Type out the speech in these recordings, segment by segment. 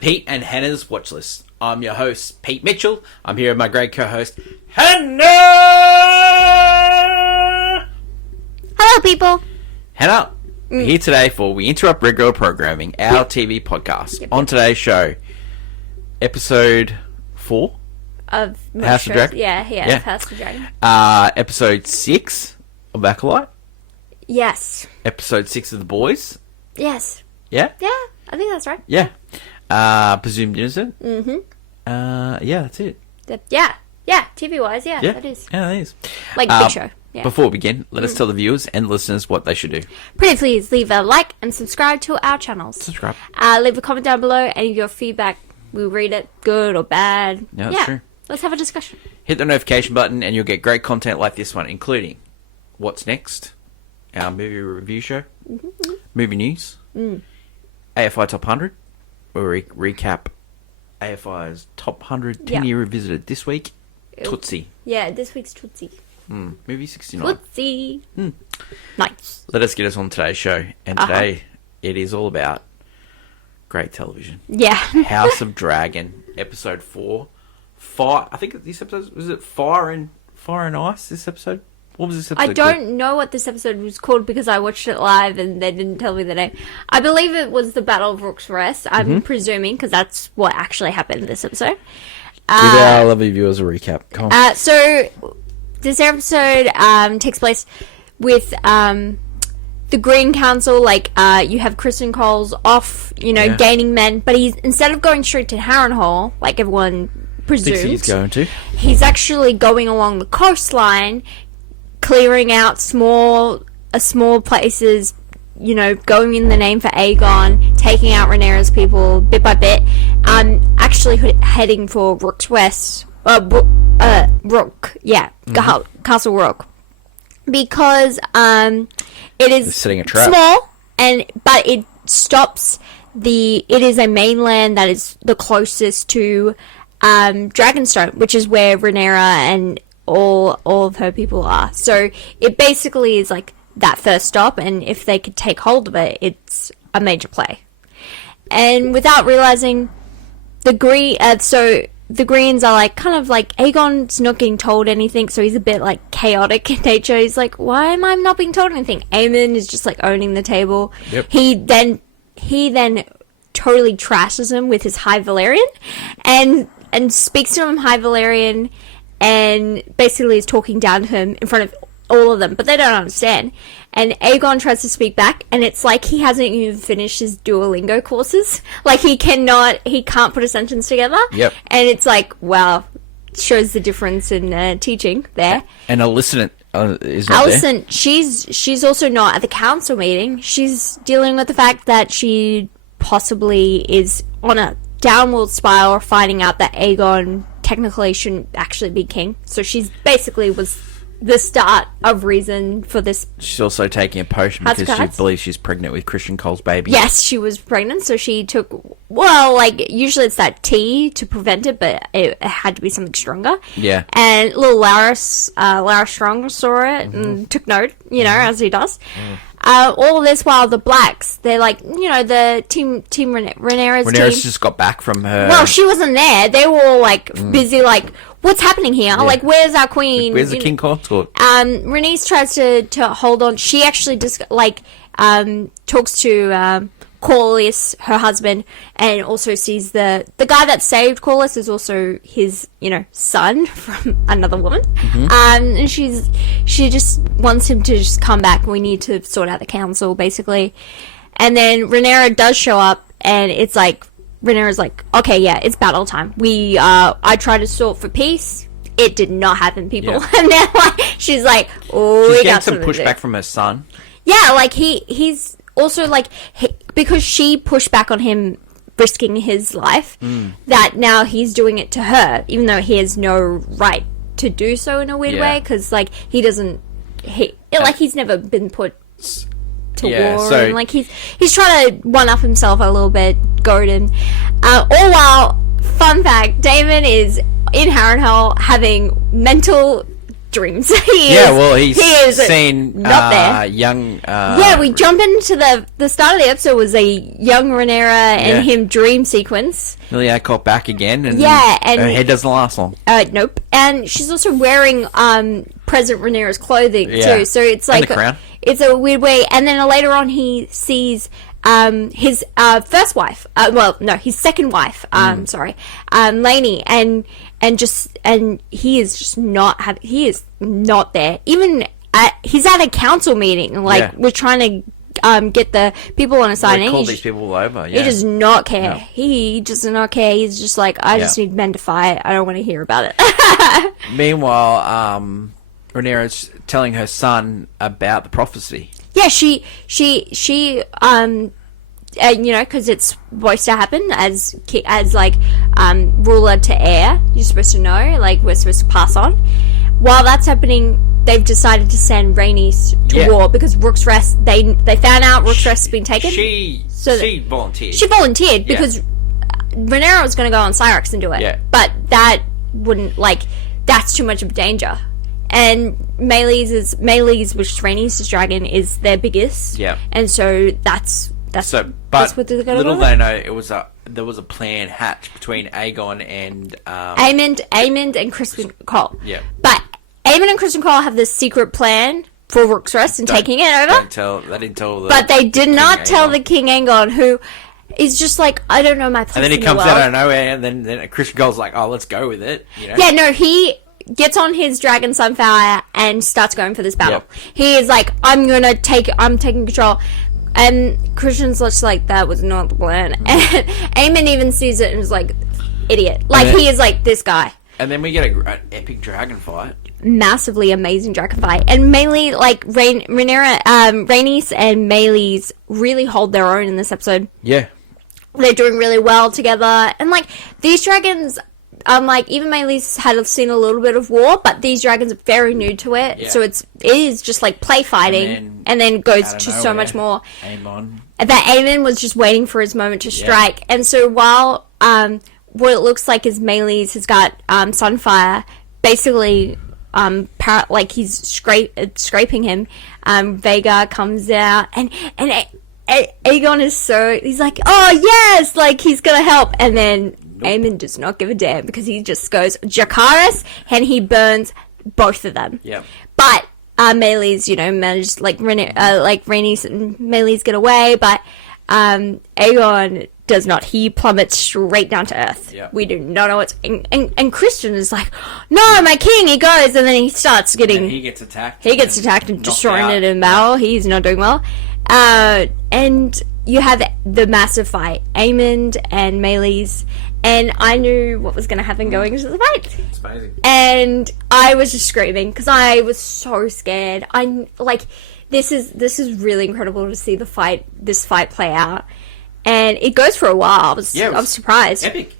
Pete and Hannah's Watch List. I'm your host, Pete Mitchell. I'm here with my great co-host, Hannah! Hello, people. Hannah, we're here today for We Interrupt Regular Programming, our TV podcast. On today's show, episode 4 Of House of Dragon. Yeah, House of Dragon. Episode 6 of Acolyte. Yes. Episode 6 of The Boys. Yes. Yeah? Yeah, I think that's right. Yeah. Presumed Innocent. Mm-hmm. Yeah, that's it. Yeah, TV-wise, that is. Yeah, that is. Like Big Show. Yeah. Before we begin, let us tell the viewers and listeners what they should do. Pretty please leave a like and subscribe to our channels. Subscribe. Leave a comment down below. Any of your feedback, we'll read it, good or bad. Yeah, that's true. Let's have a discussion. Hit the notification button and you'll get great content like this one, including What's Next, our movie review show, movie news, AFI Top 100, where we recap AFI's Top 100 10-year revisited this week, Tootsie. Yeah, this week's Tootsie. Movie 69. Tootsie. Nice. Let us get us on today's show. And today, it is all about great television. Yeah. House of Dragon, episode 4. I think this episode, was it Fire and Ice, this episode? What was this episode I don't know what this episode was called because I watched it live and they didn't tell me the name. I believe it was the Battle of Rook's Rest, I'm presuming, because that's what actually happened in this episode. Give our lovely viewers a recap. Come on. So, this episode takes place with the Green Council. Like, you have Kristen Cole's off, gaining men, but he's, instead of going straight to Harrenhal, like everyone presumed, Thinks he's going to. He's actually going along the coastline, clearing out small places, going in the name for Aegon, taking out Rhaenyra's people bit by bit, actually heading for Rook's West, Rook, Castle Rook, because it is setting a trap. Small, but it stops it is a mainland that is the closest to Dragonstone, which is where Rhaenyra and all of her people are. So it basically is like that first stop, and if they could take hold of it, it's a major play. And without realizing, the Greens are like kind of like Aegon's not getting told anything, so he's a bit like chaotic in nature. He's like, why am I not being told anything? Aemon is just like owning the table. Yep. He then totally trashes him with his High Valyrian and speaks to him High Valyrian, and basically is talking down to him in front of all of them, but they don't understand. And Aegon tries to speak back, and it's like he hasn't even finished his Duolingo courses. Like, he can't put a sentence together. Yep. And it's like, wow, shows the difference in teaching there. And Alicent is not there. Alicent, she's also not at the council meeting. She's dealing with the fact that she possibly is on a downward spiral, finding out that Aegon technically shouldn't actually be king. So she's basically was the start of reason for this. She's also taking a potion because she believes she's pregnant with Christian Cole's baby. Yes, she was pregnant, so she took, usually it's that tea to prevent it, but it had to be something stronger. Yeah. And little Lara Strong saw it and took note, as he does. All this while the Blacks, they're like, the team Rhaenyra's team. Rhaenyra's just got back from her. Well, she wasn't there. They were all like busy, like, what's happening here? Yeah. Like, where's our queen? Where's the king consort? Rhaenys tries to hold on. She actually just talks to Corlys, her husband, and also sees the guy that saved Corlys is also his, son from another woman. And she just wants him to just come back. We need to sort out the council, basically. And then Rhaenyra does show up, and it's like, Rhaenyra's like, okay, yeah, it's battle time. I tried to sort for peace. It did not happen, people. Yeah. And then she's like, oh, she's getting some pushback from her son. Yeah, like he's also like, because she pushed back on him risking his life, that now he's doing it to her, even though he has no right to do so in a weird way, because like he's never been put to war, and like he's trying to one up himself a little bit, goad him. All while, fun fact, Daemon is in Harrenhal having mental dreams. He's he is seen not there. young. Yeah, we jump into the start of the episode was a young Rhaenyra and him dream sequence. Lilia caught back again, and and her head doesn't last long. Nope. And she's also wearing President Rhaenyra's clothing too, so it's And like the crown. it's a weird way. And then later on, he sees his first wife. His second wife. Lainey, and he is just not he is not there. Even he's at a council meeting. We're trying to get the people on a side. Call these people over. Yeah. He does not care. No. He does not care. He's just like, I just need men to fight. I don't want to hear about it. Meanwhile, Rhaenyra's telling her son about the prophecy. Yeah, she because it's supposed to happen as ruler to heir. You're supposed to know, we're supposed to pass on. While that's happening, they've decided to send Rhaenys to war because Rook's Rest. They found out Rook's Rest has been taken. She volunteered. She volunteered because Rhaenyra was going to go on Syrax and do it. Yeah. But that wouldn't that's too much of a danger. And Meleys, which is Rhaenys' dragon, is their biggest. Yeah. And so that's but what they're gonna little go they with. know, there was a plan hatched between Aegon and Aemond and Kristen Cole. Yeah. But Aemond and Kristen Cole have this secret plan for Rook's Rest and taking it over. They didn't tell the But they did not tell Aegon. the King Aegon, who is just like, I don't know my place. And then he in comes the world. out of nowhere, and then Christian Cole's like, "Oh, let's go with it." You know? Yeah, no, he gets on his Dragon Sunfire and starts going for this battle. Yep. He is like, I'm taking control. And Christian's just like, that was not the plan. And Aemond even sees it and is like, idiot. He is like, this guy. And then we get an epic dragon fight. Massively amazing dragon fight. And mainly, Rhaenyra, Rhaenys and Meleys really hold their own in this episode. Yeah. They're doing really well together. And, these dragons... even Meleys had seen a little bit of war, but these dragons are very new to it, so it is just play fighting, and then goes to so much more. Aemon. That Aemon was just waiting for his moment to strike, and so while what it looks like is Meleys has got Sunfire, basically he's scraping him. Vhagar comes out, and Aegon is he's like, oh yes, he's gonna help, and then Aemond does not give a damn because he just goes Jacaerys and he burns both of them. Yeah. But Meleys, managed Rhaenys and Meleys get away, but Aegon does not. He plummets straight down to earth. Yeah. We do not know what's and Christian is like, no, my king. He goes and then he starts getting. And he gets attacked. He gets attacked and destroying it in Yeah. battle. He's not doing well. And you have the massive fight, Aemond and Meleys, and I knew what was going to happen going into the fight. It's amazing. And I was just screaming because I was so scared. This is really incredible to see this fight play out, and it goes for a while. I was surprised. Epic,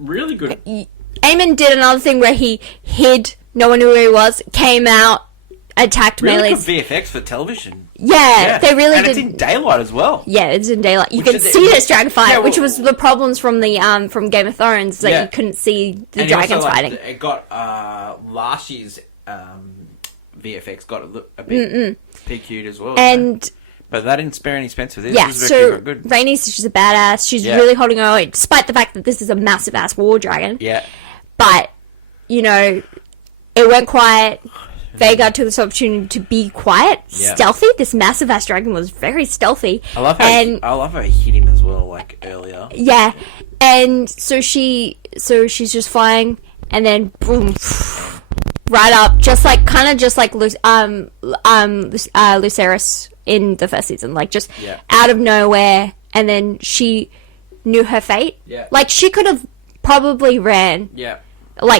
really good. Aemond did another thing where he hid. No one knew where he was. Came out, attacked Really Meleys. good VFX for television. Yeah, they really and did. it's in daylight as well. Yeah, it's in daylight. You Which can is- see this dragon fight, Yeah, well- which was the problems from the from Game of Thrones that Yeah. you couldn't see the And dragons also, fighting. It got last year's VFX got a bit PQ'd as well. And but that didn't spare any expense for this. yeah, This was actually so quite good. Rhaenys is just a badass. She's Yeah. really holding her own, despite the fact that this is a massive ass war dragon. Yeah. But it went quiet. Vhagar took this opportunity to be quiet, Yeah. stealthy. This massive ass dragon was very stealthy. I love how he hit him as well, earlier. Yeah, and so she's just flying, and then boom, right up, just like Lucerys in the first season, just Yeah. out of nowhere, and then she knew her fate. Yeah. She could have probably ran, Yeah.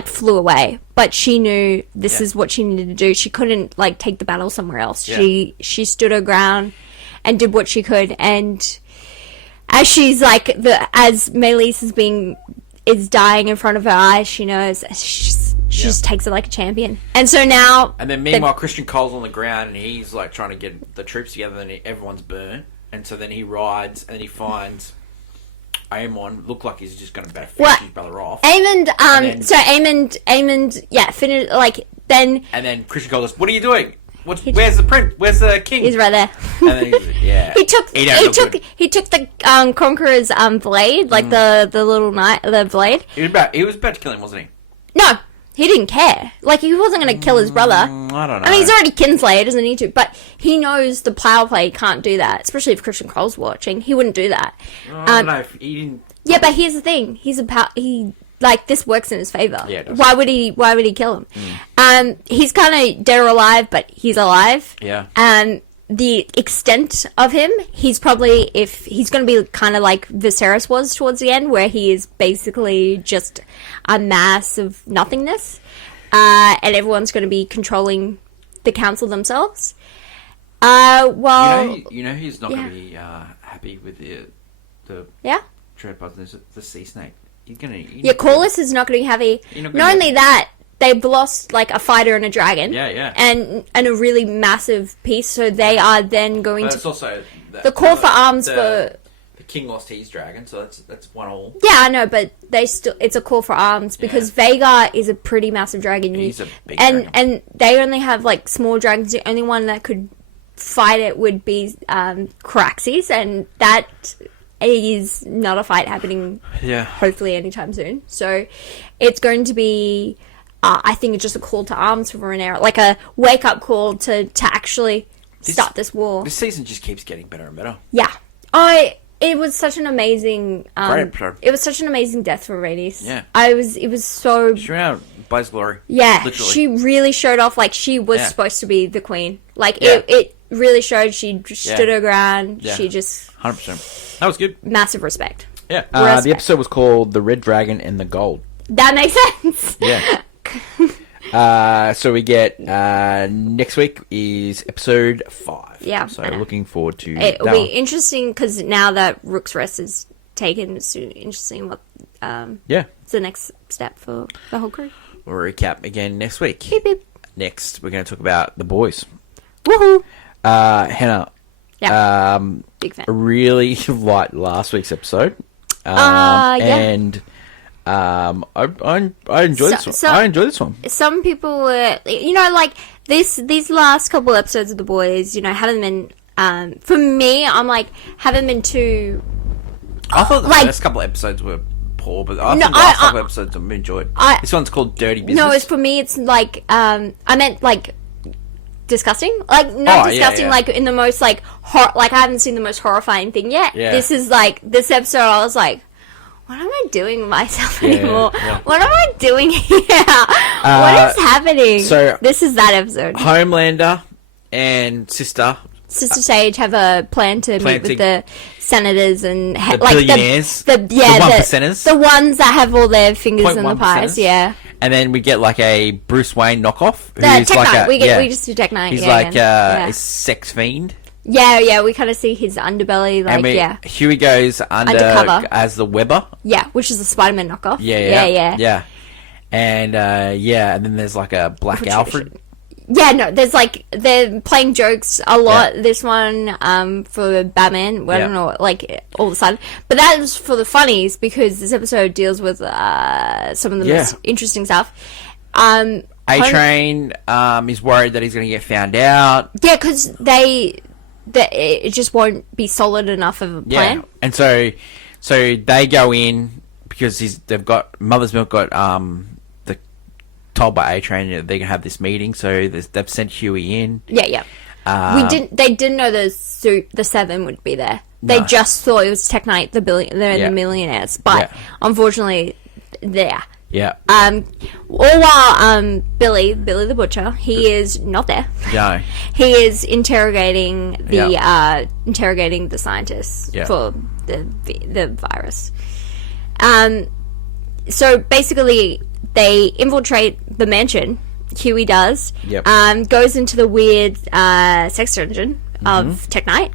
flew away, but she knew this Yeah. is what she needed to do. She couldn't take the battle somewhere else. Yeah. She stood her ground and did what she could, and as she's as Meleys is dying in front of her eyes, she knows she just takes it like a champion. And so now, And then meanwhile, Christian Cole's on the ground and he's trying to get the troops together, and everyone's burnt. And so then he rides and he finds Aemon. Looked like he's just going to finish his brother off. Aemond, And then- so Aemond, yeah, finished, then And then Christian Cole goes, "What are you doing? Where's the prince? Where's the king?" he's right there. And then yeah, He took the Conqueror's blade, like the little knight, the blade. He was about to kill him, wasn't he? No, he didn't care. Like, he wasn't going to kill his brother. I don't know. I mean, he's already kinslayer, he doesn't need to. But he knows the power play can't do that, especially if Christian Cole's watching. He wouldn't do that. I don't know if he didn't. Yeah, but here's the thing: this works in his favor. Yeah, it does. Why would he kill him? He's kind of dead or alive, but he's alive. Yeah. The extent of him, he's probably, if he's going to be kind of like Viserys was towards the end, where he is basically just a mass of nothingness, and everyone's going to be controlling the council themselves. Well, you know he's not going to be happy with the yeah. Dread Buttons, the sea snake. He's gonna. Yeah, Corlys is not going to be happy. Not only that, they've lost like a fighter and a dragon. Yeah. And a really massive piece, so they are then going But to. it's also The call for arms for. The king lost his dragon, so that's 1-1. Yeah, I know, but it's a call for arms because Vhagar is a pretty massive dragon. He's a big dragon. And they only have like small dragons. The only one that could fight it would be Caraxes, and that is not a fight happening. Yeah. Hopefully anytime soon. So it's going to be. I think it's just a call to arms for Rhaenyra, like a wake up call to actually start this war. This season just keeps getting better and better. Yeah. It was such an amazing. Great episode. It was such an amazing death for Rhaenys. Yeah. It was so. She ran out by his glory. Yeah. Literally. She really showed off. Like, she was supposed to be the queen. Like, it really showed she stood her ground. Yeah. She just. 100%. That was good. Massive respect. Yeah. Respect. The episode was called "The Red Dragon and the Gold." That makes sense. Yeah. So we get next week is episode 5. Yeah. So looking forward to It'll that be one. interesting because now that Rook's Rest is taken, it's interesting what Yeah. is the next step for the whole crew. We'll recap again next week. Beep, beep. Next, we're going to talk about The Boys. Woohoo! Hannah. Yeah. Big fan. I really liked last week's episode. Yeah. And I enjoyed this one. I enjoyed this one. Some people were, like these last couple episodes of The Boys, haven't been. For me, I'm like, haven't been too. I thought the like- first couple of episodes were poor, but I No, think the last I- couple of episodes I've enjoyed. This one's called Dirty Business. No, it's for me. It's like I meant like disgusting. Like not disgusting. yeah. Like in the most like like I haven't seen the most horrifying thing yet. Yeah. This is like this episode. I was like, what am I doing with myself anymore? yeah. What am I doing here? What is happening? so- this is that episode. Homelander and Sister. Sister Sage have a plan to meet with the senators and The like billionaires. the one percenters. the ones that have all their fingers in the 0.1%. pies. Yeah. And then we get like a Bruce Wayne knockoff. The who's Tech like Knight. a, We just do Tech Knight. He's yeah, like yeah. a sex fiend. Yeah, we kind of see his underbelly, like, And Huey goes Undercover. as the Weber. Yeah, which is a Spider-Man knockoff. Yeah. And and then there's like a Black Alfred. Yeah, no, there's like, they're playing jokes a lot, this one, for Batman, I don't know, like, all of a sudden. But that was for the funnies, because this episode deals with, some of the most interesting stuff. A-Train is worried that he's going to get found out. Yeah, because it just won't be solid enough of a plan. Yeah. And so they go in because they've got Mother's Milk got told by A-Train that they're gonna have this meeting, so they've sent Huey in. Yeah. They didn't know the Seven would be there. They No. just thought it was Tech Knight, the millionaires. But unfortunately, there. Yeah. All while Billy the Butcher, he is not there. No. He is interrogating the scientists for the virus. So basically, they infiltrate the mansion. Huey does. Yep. Goes into the weird sex dungeon of Tech Knight.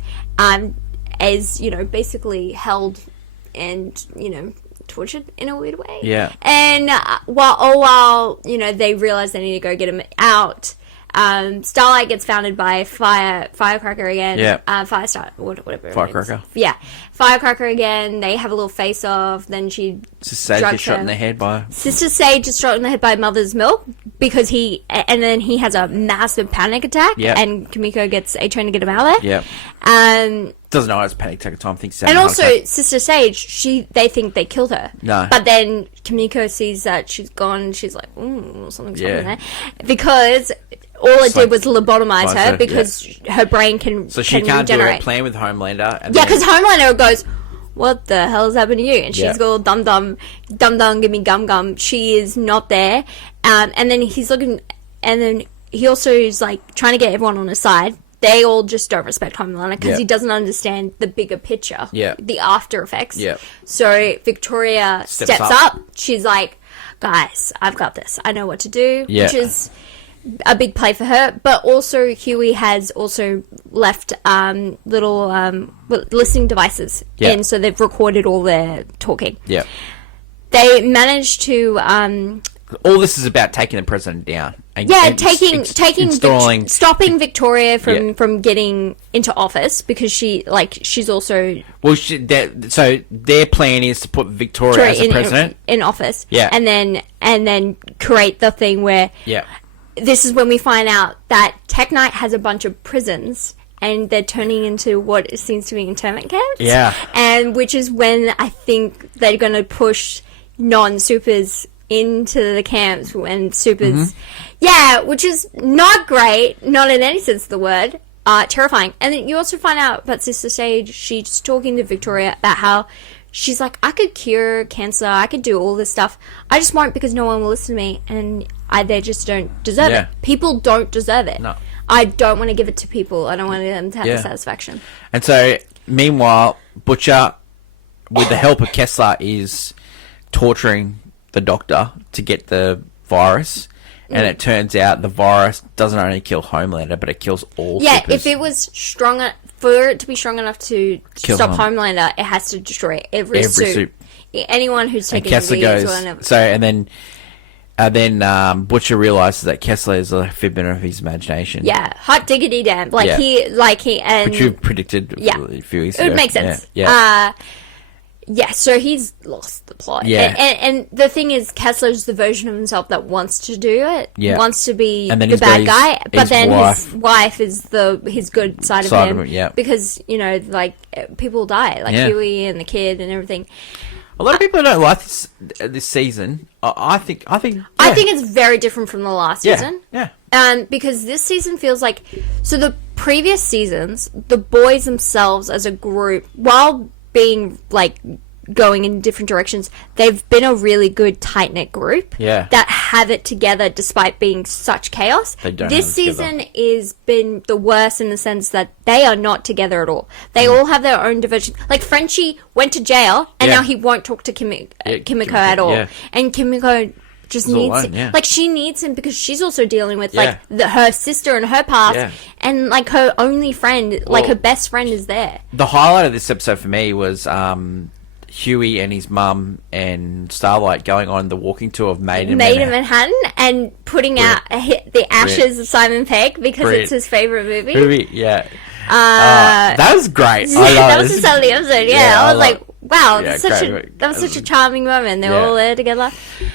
Is basically held and tortured in a weird way. Yeah. And while they realize they need to go get him out, Starlight gets founded by Firecracker again. Yeah. Firestar, whatever. Firecracker. Yeah. Firecracker again. They have a little face off. Then she Sage drugs gets shot her. in the head by... Sister Sage is shot in the head by Mother's Milk because and then he has a massive panic attack. Yeah. And Kimiko gets A Train to get him out of there. Yeah. Doesn't know it's panic attack at the time. Thinks And also, Sister Sage, they think they killed her. No. But then Kimiko sees that she's gone, and she's like, ooh, something's Yeah. happening there. Because all it did was lobotomize her her, because her brain can So she can't regenerate. do a plan with Homelander. And Yeah, then- because Homelander goes, what the hell has happened to you? And she's Yeah. all dum-dum, give me gum-gum. She is not there. And then he's looking, and then he also is, like, trying to get everyone on his side. They all just don't respect Homelander because Yeah. he doesn't understand the bigger picture. Yeah. The after effects. Yeah. So Victoria steps up. She's like, guys, I've got this. I know what to do. Yeah. Which is a big play for her. But also Huey has also left little listening devices Yeah. in, so they've recorded all their talking. Yeah. They managed to all this is about taking the president down. And, taking stopping Victoria Yeah. from getting into office because she's also Well, so their plan is to put Victoria as the president. in office. Yeah. And then create the thing where Yeah. this is when we find out that Tech Knight has a bunch of prisons and they're turning into what seems to be internment camps. Yeah. And which is when I think they're going to push non-supers into the camps when supers... Mm-hmm. Yeah, which is not great, not in any sense of the word. Terrifying. And then you also find out about Sister Sage. She's talking to Victoria about how she's like, I could cure cancer, I could do all this stuff. I just won't because no one will listen to me, and they just don't deserve Yeah. it. People don't deserve it. No. I don't want to give it to people. I don't want them to have Yeah. the satisfaction. And so, meanwhile, Butcher, with the help of Kessler, is torturing the Doctor to get the virus. And it turns out the virus doesn't only kill Homelander, but it kills all Yeah, supers. if it was for it to be strong enough to Kill stop them. Homelander, it has to destroy every Every suit. suit. Anyone who's And taken Kessler disease goes... or whatever. So, and then Butcher realizes that Kessler is a figment of his imagination. Yeah, hot diggity damn. Yeah. And Which you predicted Yeah. a few weeks it ago. would make sense. Yeah. Yeah, so he's lost the plot. Yeah. And the thing is, Kessler's the version of himself that wants to do it, Yeah. wants to be And then the he's got bad his- guy, but his then wife- his wife is his good side of him. yeah. Because, like, people die, like Yeah. Huey and the kid and everything. A lot of people don't like this season. I think I think it's very different from the last season. Yeah. Because this season feels like... So the previous seasons, the boys themselves as a group, while being, like, going in different directions, they've been a really good, tight-knit group. Yeah. That have it together despite being such chaos. They don't This have it together. season is been the worst in the sense that they are not together at all. They all have their own diversion. Like, Frenchie went to jail, and Yeah. now he won't talk to Kimiko Kimiko, at all. yeah. And Kimiko just He's needs alone, him. yeah. Like, she needs him because she's also dealing with Yeah. her sister and her past, Yeah. and like her only friend, like Well- her best friend, is there. The highlight of this episode for me was Huey and his mum and Starlight going on the walking tour of Made in Made in Manhattan. Manhattan and putting out the ashes of Simon Pegg because Brilliant. it's his favorite movie. Movie, yeah. That was great. I love That was it. the start of the episode. Yeah, Yeah, I I was like, love- wow, Yeah, that was such a charming moment. They were Yeah. all there together.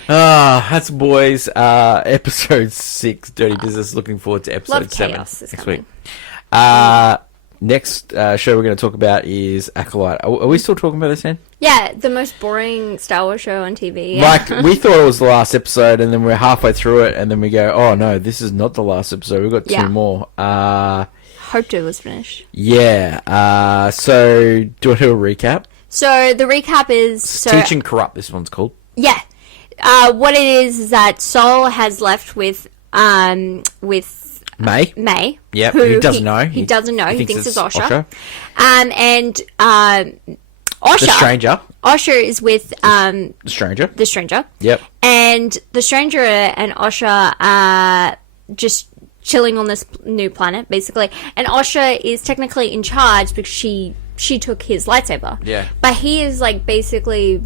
That's boys. Episode 6, Dirty Business. Looking forward to episode Love 7 chaos is next coming. week. Next show we're going to talk about is Acolyte. Are we still talking about this, Anne? Yeah, the most boring Star Wars show on TV. Yeah. Like, we thought it was the last episode, and then we're halfway through it, and then we go, oh no, this is not the last episode. We've got two Yeah. more. Hoped it was finished. Yeah. So, do you want to do a recap? So the recap is Teach and Corrupt, this one's called. Yeah. What it is that Sol has left with May? May. Yep, who doesn't know. He doesn't know. He thinks it's Osha. The Osha. Stranger. Osha is with The Stranger. the Stranger. Yep. And the Stranger and Osha are just chilling on this new planet, basically. And Osha is technically in charge because she took his lightsaber. Yeah. But he is, like, basically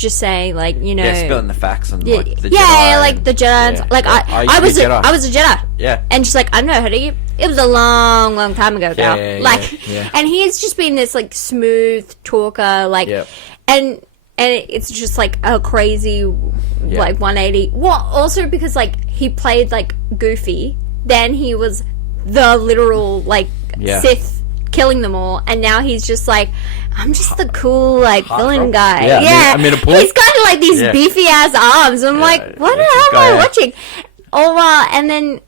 just saying, like, you know, Yeah, spilling the facts and yeah, like the yeah, Jedi like and- the Jedi. yeah. Like Yeah, I used to be a Jedi. was a Jedi. Yeah. And she's like, I know how to you. It was a long, long time ago, girl. Yeah, yeah, like, yeah. and he's just been this like smooth talker, like, Yep. and it's just like a crazy, like 180. Well, also because like he played like Goofy, then he was the literal like Yeah. Sith killing them all, and now he's just like, I'm just the cool like villain guy. Yeah, Yeah, I'm in a pool. he's got like these Yeah. beefy ass arms. I'm like, what the this hell am I guy- watching? Oh, and then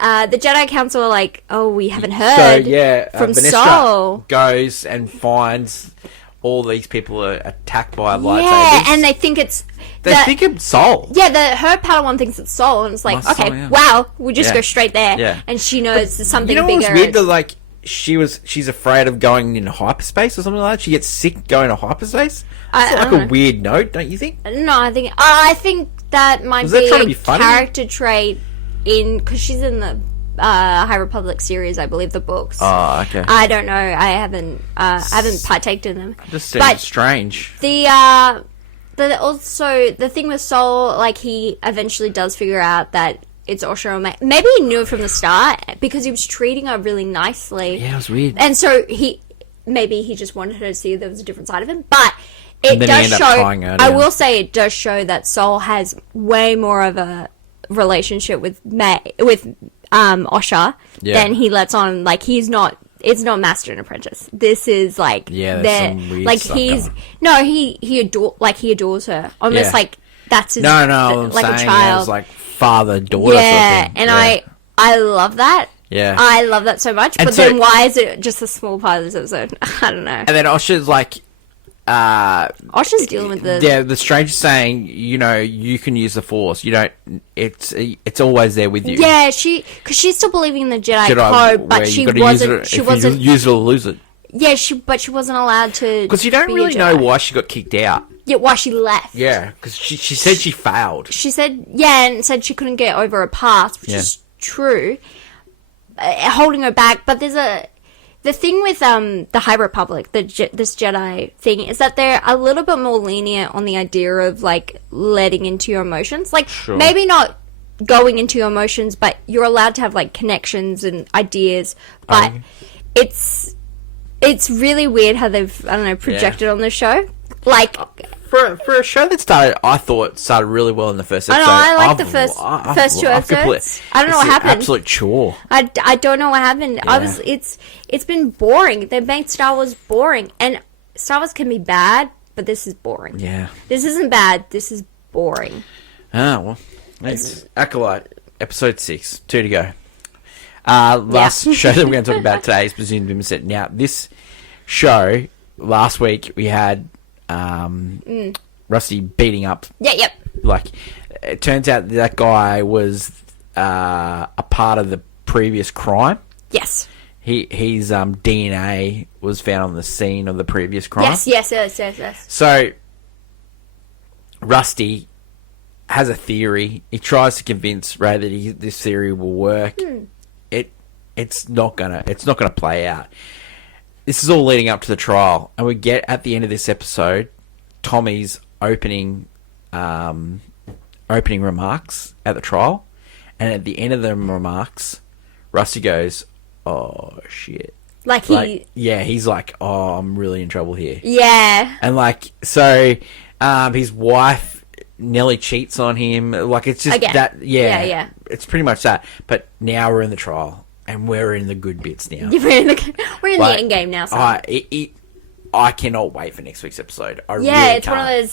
the Jedi Council are like, oh, we haven't heard from Vanessa Saul. goes and finds all these people are attacked by lightsabers. Yeah, and they think it's they think it's Soul. yeah, her Padawan thinks it's Saul, and it's like, My okay, Saul, yeah. wow, we'll just Yeah. go straight there. Yeah. And she knows there's something You know bigger. what's weird? That like she's afraid of going into hyperspace or something like that. She gets sick going to hyperspace. I It's like don't a know. weird note, don't you think? No, I think that might Was that be trying to a be funny? character trait because she's in the High Republic series, I believe, the books. Oh, okay. I don't know. I haven't partaked in them. Just seems but strange. the also the thing with Soul, like he eventually does figure out that it's Osha. Maybe he knew it from the start because he was treating her really nicely. Yeah, it was weird. And so he just wanted her to see there was a different side of him. But it And then he does ended up show. tying her I down. will say it does show that Soul has way more of a relationship with Osha Yeah. than he lets on. Like he's not. It's not master and apprentice. This is like Yeah, there's some weird like stuff he's going on. no he adores her almost Yeah. like that's his No, I'm like saying a yeah, child. it's like father daughter. Yeah, sort of thing. and Yeah. I love that. Yeah. I love that so much. And But so- then why is it just a small part of this episode? I don't know. And then Osha's like, Osha's dealing with the yeah, the stranger's saying, you know, you can use the Force. You don't. It's always there with you. yeah, because she's still believing in the Jedi, Jedi, code, where but you she gotta wasn't. Use it, She if wasn't. You use it or lose it. Yeah, but she wasn't allowed to. Because you don't be a really know Jedi. why she got kicked out. Yeah, why she left. Yeah, because she said she failed. She said, yeah, and said she couldn't get over her past, which Yeah. is true, holding her back. But the thing with the High Republic, this Jedi thing, is that they're a little bit more lenient on the idea of like letting into your emotions. Like Sure. maybe not going into your emotions, but you're allowed to have like connections and ideas. But it's really weird how they've projected on the show. Like For a show that started really well in the first I episode. know, I like I've- the first I've- two I've complete- episodes. I don't know it's what an happened. Absolute chore. I don't know what happened. Yeah. It's been boring. They made Star Wars boring, and Star Wars can be bad, but this is boring. Yeah. This isn't bad. This is boring. Ah, well. Thanks. Acolyte, episode 6. 2 to go. Last show that we're going to talk about today is Presumed Innocent. Now, this show, last week, we had Rusty beating up. Yep. Like, it turns out that guy was a part of the previous crime. Yes. His DNA was found on the scene of the previous crime. Yes. So, Rusty has a theory. He tries to convince Ray that this theory will work. It's not gonna play out. This is all leading up to the trial, and we get at the end of this episode Tommy's opening remarks at the trial, and at the end of the remarks, Rusty goes, "Oh shit." He's like, "Oh, I'm really in trouble here." Yeah. And like, so, his wife Nelly cheats on him. Like, it's just Again. that. Yeah, Yeah. It's pretty much that. But now we're in the trial, and we're in the good bits now. We're in the Like, end game now. So. I cannot wait for next week's episode. I yeah, really it's one of can't. those.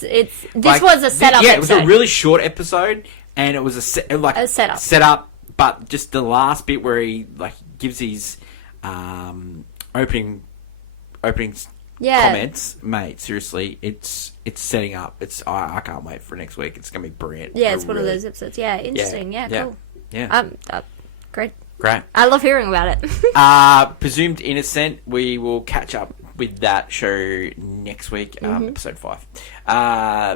This was a setup. Yeah, it was a episode. really short episode, and it was a setup. Setup, but just the last bit where he like gives his opening Yeah. comments, mate. Seriously, it's setting up. I can't wait for next week. It's gonna be brilliant. Yeah, it's one of those episodes. Yeah, interesting. Yeah, cool. Yeah, Great. great. I love hearing about it. Presumed Innocent. We will catch up with that show next week, episode 5.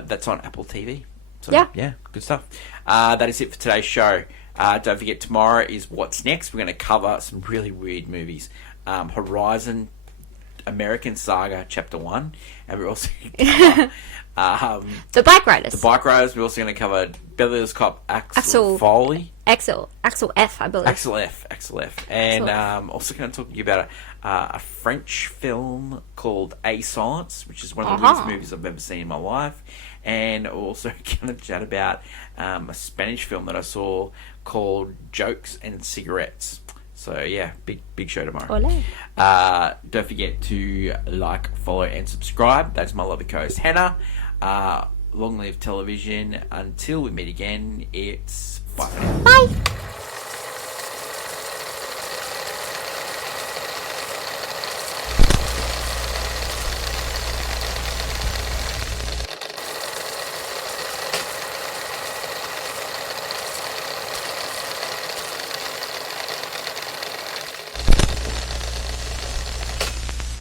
That's on Apple TV. So, Yeah. good stuff. That is it for today's show. Don't forget, tomorrow is What's Next. We're going to cover some really weird movies. Horizon American Saga Chapter 1, and we're also going to cover The Bike Riders. the Bike Riders. We're also going to cover Beverly Hills Cop Axel Axel. Foley. Axel F, I believe. Axel F. And Axel F. also going to talk to you about a French film called A Silence, which is one of the weirdest movies I've ever seen in my life. And also going to chat about a Spanish film that I saw called Jokes and Cigarettes. So yeah, big show tomorrow. Ole. Don't forget to like, follow, and subscribe. That's my lovely co-host Hannah. Long live television. Until we meet again, it's bye for now. Bye.